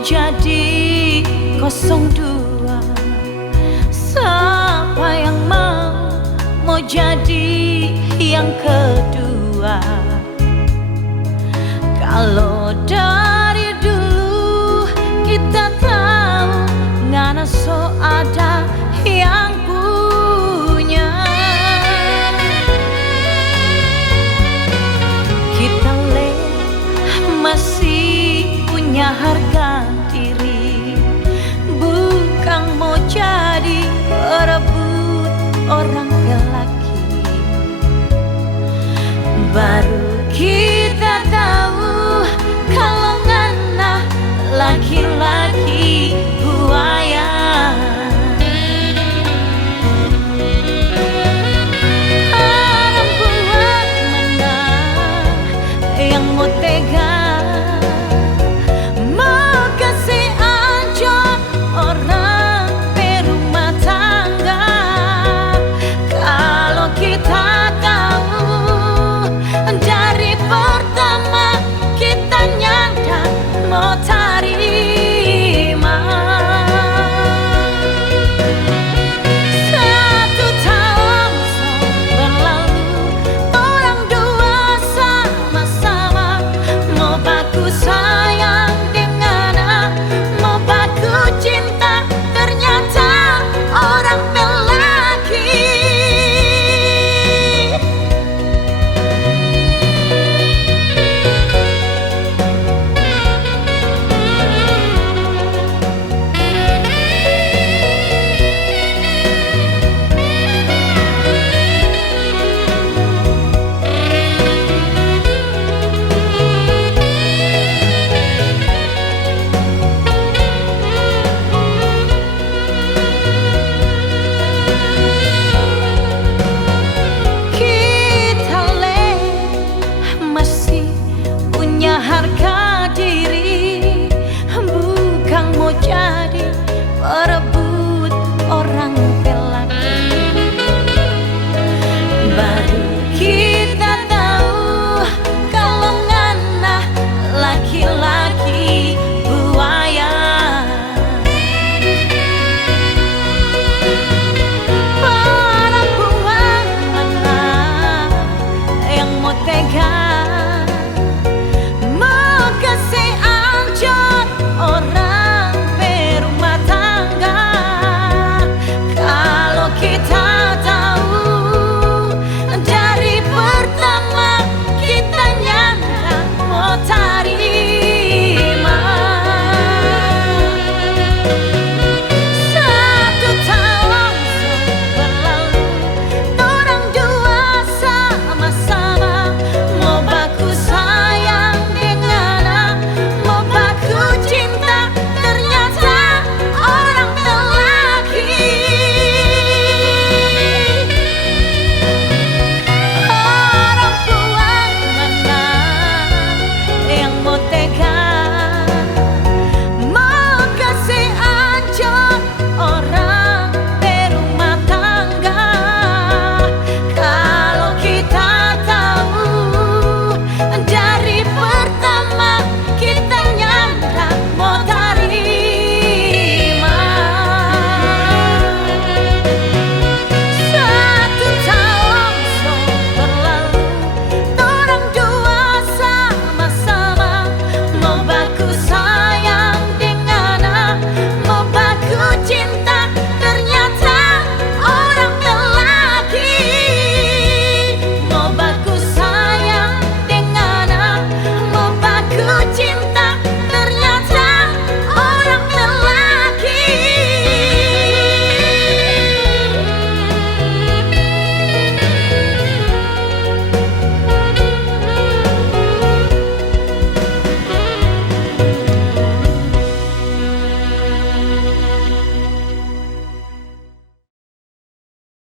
jadi 02. Siapa yang mau jadi yang kedua? Kalau dari dulu kita tahu ngana so ada yang punya. Kita masih punya harga diri, bukan mau jadi perebut orang lelaki. Baru kita tahu kalau ngana laki-laki buaya. Perempuan mana yang mau tega mau kasih ancur orang berumah tangga? Kalau kita tahu dari pertama kita nyadar mau terima. 1 tahun berlalu, orang dua sama-sama mau baku sayang dengan mau baku cinta, ternyata orang lelaki. Masih punya harga diri, bukan mau jadi perebut orang lelaki. Baru kita tahu kalau ngana laki-laki